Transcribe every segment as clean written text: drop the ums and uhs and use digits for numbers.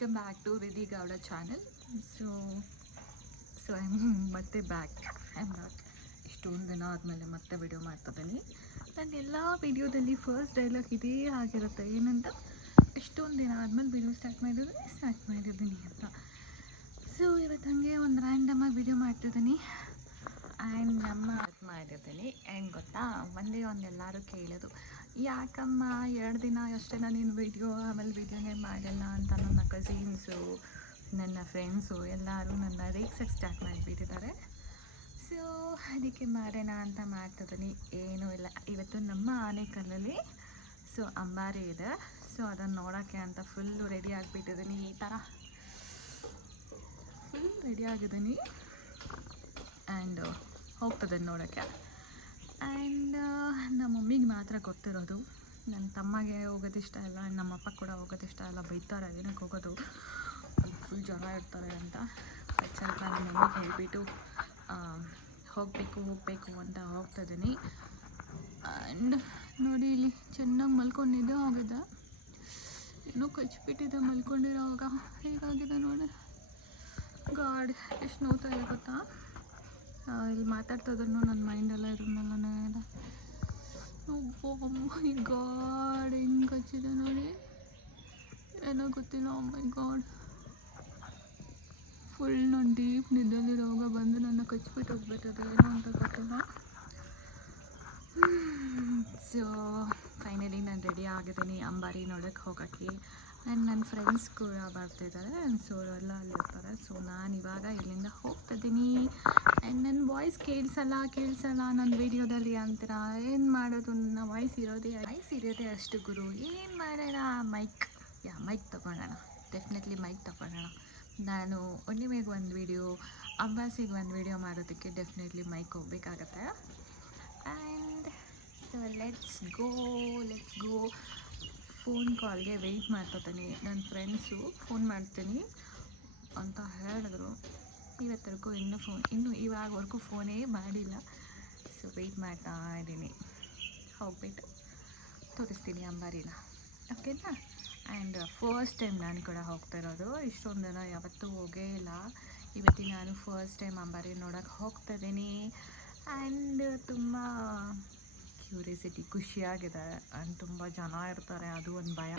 Welcome back to Ridhi Gowda channel. So I ಮತ್ತೆ back ಇಷ್ಟೊಂದು ದಿನ ಆದಮೇಲೆ ಮತ್ತೆ ವಿಡಿಯೋ ಮಾಡ್ತಿದ್ದೀನಿ. ನನ್ನ ಎಲ್ಲ ವಿಡಿಯೋದಲ್ಲಿ ಫಸ್ಟ್ ಡೈಲಾಗ್ ಇದೇ ಆಗಿರುತ್ತೆ, ಏನಂತ ಇಷ್ಟೊಂದು ದಿನ ಆದಮೇಲೆ ವಿಡಿಯೋ ಸ್ಟಾರ್ಟ್ ಮಾಡಿದ್ದೀನಿ ಅಂತ. ಸೊ ಇವತ್ತು ಹಾಗೆ ಒಂದು ರ್ಯಾಂಡಮಾಗಿ ವಿಡಿಯೋ ಮಾಡ್ತಿದ್ದೀನಿ ಆ್ಯಂಡ್ ಮಾಡಿರ್ತೀನಿ. ಆ್ಯಂಡ್ ಗೊತ್ತಾ, ಒಂದೆಲ್ಲರೂ ಕೇಳೋದು, ಯಾಕಮ್ಮ 2 ದಿನ ಅಷ್ಟೇ ನೀನು ವಿಡಿಯೋ ಆಮೇಲೆ ವಿಡಿಯೋನೇ ಮಾಡಲ್ಲ ಅಂತ. ನನ್ನ ಕಸಿನ್ಸು, ನನ್ನ ಫ್ರೆಂಡ್ಸು ಎಲ್ಲರೂ ನನ್ನ ರೇಗ್ಸಕ್ಕೆ ಸ್ಟಾರ್ಟ್ ಮಾಡಿಬಿಟ್ಟಿದ್ದಾರೆ. ಸೊ ಅದಕ್ಕೆ ಮಾಡೋಣ ಅಂತ ಮಾಡ್ತಿದ್ದೀನಿ. ಏನೂ ಇಲ್ಲ, ಇವತ್ತು ನಮ್ಮ ಆನೇಕಲ್ಲಲ್ಲಿ ಅಂಬಾರಿ ಇದೆ. ಸೊ ಅದನ್ನು ನೋಡೋಕ್ಕೆ ಅಂತ ಫುಲ್ಲು ರೆಡಿ ಆಗಿಬಿಟ್ಟಿದ್ದೀನಿ. ಈ ಥರ ಫುಲ್ ರೆಡಿ ಆಗಿದ್ದೀನಿ ಆ್ಯಂಡ್ ಹೋಗ್ತದೆ ನೋಡೋಕ್ಕೆ. ಆ್ಯಂಡ್ ನಮ್ಮ ಮಮ್ಮಿಗೆ ಮಾತ್ರ ಗೊತ್ತಿರೋದು, ನನ್ನ ತಮ್ಮಗೆ ಹೋಗೋದು ಇಷ್ಟ ಇಲ್ಲ, ನಮ್ಮ ಅಪ್ಪ ಕೂಡ ಹೋಗೋದು ಇಷ್ಟ ಇಲ್ಲ, ಬೈತಾರೆ ಏನಕ್ಕೆ ಹೋಗೋದು, ಅಲ್ಲಿ ಫುಲ್ ಜನ ಇರ್ತಾರೆ ಅಂತ. ಸ್ವಲ್ಪ ನಮ್ಮ ಮಮ್ಮಿಗೆ ಹೇಳಿಬಿಟ್ಟು ಹೋಗಬೇಕು ಅಂತ ಹೋಗ್ತಾಯಿದ್ದೀನಿ. ಆ್ಯಂಡ್ ನೋಡಿ, ಇಲ್ಲಿ ಚೆನ್ನಾಗಿ ಮಲ್ಕೊಂಡಿದ್ದೆ, ಹೋಗಿದೆ ಏನೋ ಕಚ್ಬಿಟ್ಟಿದೆ ಮಲ್ಕೊಂಡಿರೋವಾಗ. ಹೇಗಾಗಿದೆ ನೋಡಿ, ಗಾಡ್ ಎಷ್ಟು ನೋಡ್ತಾ ಇದೆ ಗೊತ್ತಾ. ಇಲ್ಲಿ ಮಾತಾಡ್ತದನ್ನು ನನ್ನ ಮೈಂಡೆಲ್ಲ ಇರೋದನ್ನೆಲ್ಲ ಇದೆ. ಮೈ ಗಾಡ್, ಹೆಂಗೆ ಕಚ್ಚಿದೆ ನೋಡಿ, ಏನೋ ಗೊತ್ತಿಲ್ಲ. ಮೈ ಗಾಡ್, ಫುಲ್ ನಾನು ಡೀಪ್ ನಿದ್ದೆಲಿರೋವಾಗ ಬಂದು ನನ್ನ ಕಚ್ಬಿಟ್ಟು ಹೋಗ್ಬಿಟ್ಟದೆ, ಏನೋ ಅಂತ ಗೊತ್ತಿಲ್ಲ. ಸೊ ಫೈನಲಿ ನಾನು ರೆಡಿ ಆಗಿದ್ದೀನಿ ಅಂಬಾರಿ ನೋಡೋಕ್ಕೆ ಹೋಗೋಕ್ಕೆ. ಆ್ಯಂಡ್ ನನ್ನ ಫ್ರೆಂಡ್ಸ್ ಕೂಡ ಬರ್ತಿದ್ದಾರೆ, ಸೊ ಎಲ್ಲ ಅಲ್ಲಿರ್ತಾರೆ. ಸೊ ನಾನು ಇವಾಗ ಇಲ್ಲಿಂದ ಹೋಗ್ತಿದ್ದೀನಿ. ಆ್ಯಂಡ್ ನನ್ನ ವಾಯ್ಸ್ ಕೇಳಿಸಲ್ಲ ನನ್ನ ವೀಡಿಯೋದಲ್ಲಿ ಅಂತೀರಾ. ಏನು ಮಾಡೋದು, ನನ್ನ ವಾಯ್ಸ್ ಇರೋದೇ ಅಷ್ಟು ಗುರು. ಏನು ಮಾಡೋಣ, ಮೈಕ್ ತೊಗೊಳ್ಳೋಣ, ಡೆಫಿನೆಟ್ಲಿ ಮೈಕ್ ತೊಗೊಳ್ಳೋಣ. ನಾನು ಹುಣ್ಣಿಮೆಗೆ ಒಂದು ವೀಡಿಯೋ, ಅಬ್ಬಾಸಿಗೆ ಒಂದು ವೀಡಿಯೋ ಮಾಡೋದಕ್ಕೆ ಡೆಫಿನೆಟ್ಲಿ ಮೈಕ್ ಹೋಗ್ಬೇಕಾಗತ್ತೆ. And so let's go. Phone ಕಾಲ್ಗೆ ವೆಯ್ಟ್ ಮಾಡ್ತಿದ್ದೀನಿ. ನನ್ನ ಫ್ರೆಂಡ್ಸು ಫೋನ್ ಮಾಡ್ತೀನಿ ಅಂತ ಹೇಳಿದ್ರು. ಇವತ್ತರೆಗೂ ಇನ್ನೂ ಇವಾಗವರೆಗೂ ಫೋನೇ ಮಾಡಿಲ್ಲ. ಸೊ ವೆಯ್ಟ್ ಮಾಡ್ತಾ ಇದ್ದೀನಿ. ಹೋಗ್ಬಿಟ್ಟು ತೋರಿಸ್ತೀನಿ ಅಂಬಾರಿನ, ಓಕೆನಾ. ಆ್ಯಂಡ್ ಫಸ್ಟ್ ಟೈಮ್ ನಾನು ಕೂಡ ಹೋಗ್ತಾ ಇರೋದು. ಇಷ್ಟೊಂದು ದಿನ ಯಾವತ್ತೂ ಹೋಗೇ ಇಲ್ಲ. ಇವತ್ತಿನ ನಾನು ಫಸ್ಟ್ ಟೈಮ್ ಅಂಬಾರಿ ನೋಡೋಕ್ಕೆ ಹೋಗ್ತಾಯಿದ್ದೀನಿ. ಆ್ಯಂಡ್ ತುಂಬ ಕ್ಯೂರಿಯಾಸಿಟಿ, ಖುಷಿಯಾಗಿದೆ. ಆ್ಯಂಡ್ ತುಂಬ ಜನ ಇರ್ತಾರೆ, ಅದು ಒಂದು ಭಯ.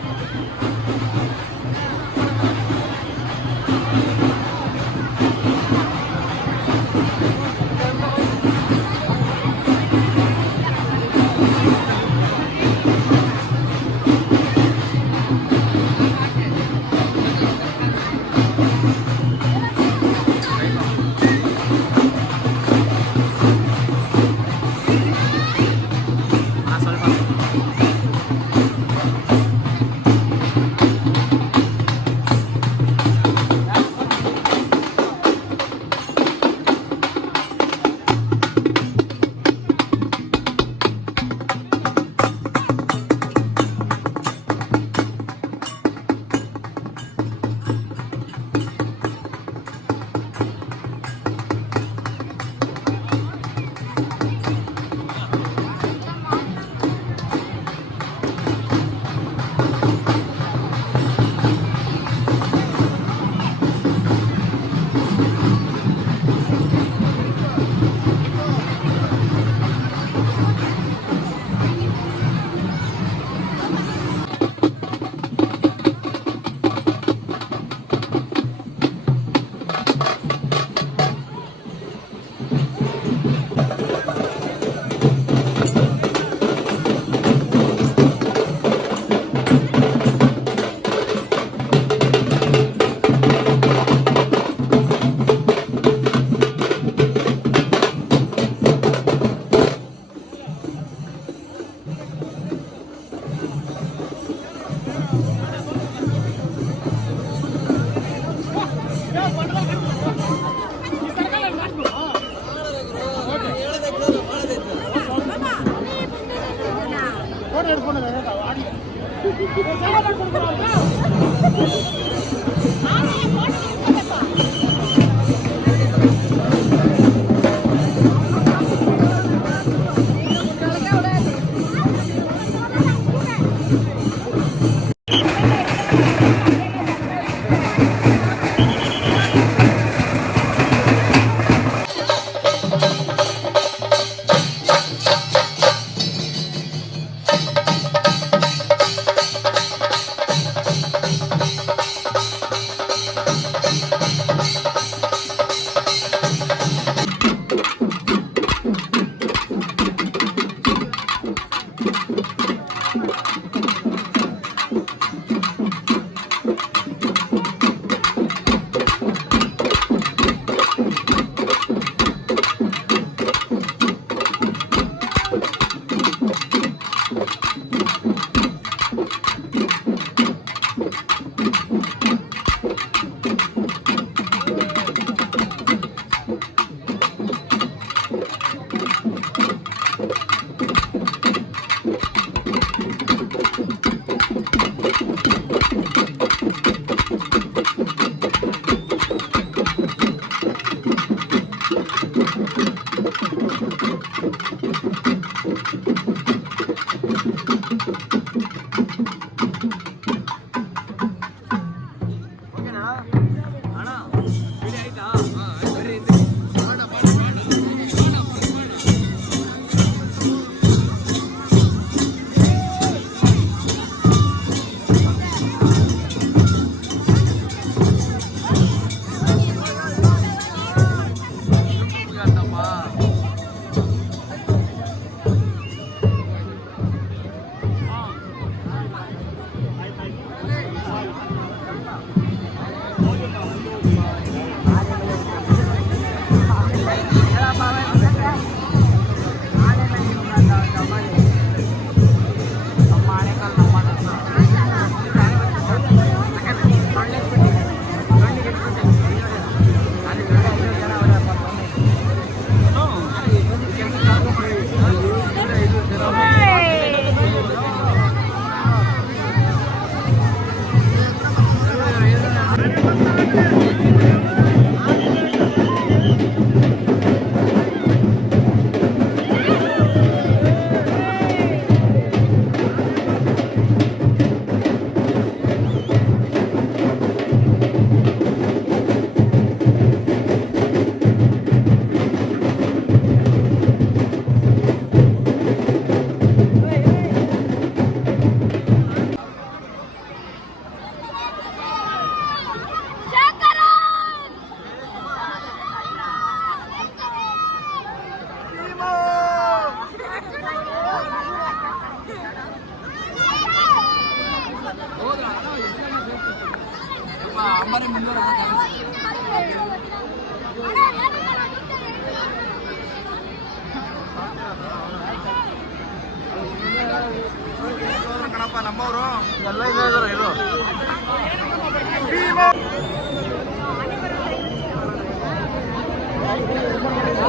ಕಣಪ್ಪ ನಮ್ಮವರು ಎಲ್ಲ ಇದು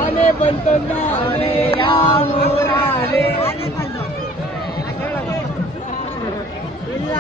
ಆನೆ ಬಂತಂದ ಆನೆ ಯಾವ ಆನೆ ಬಂದು ಇಲ್ಲ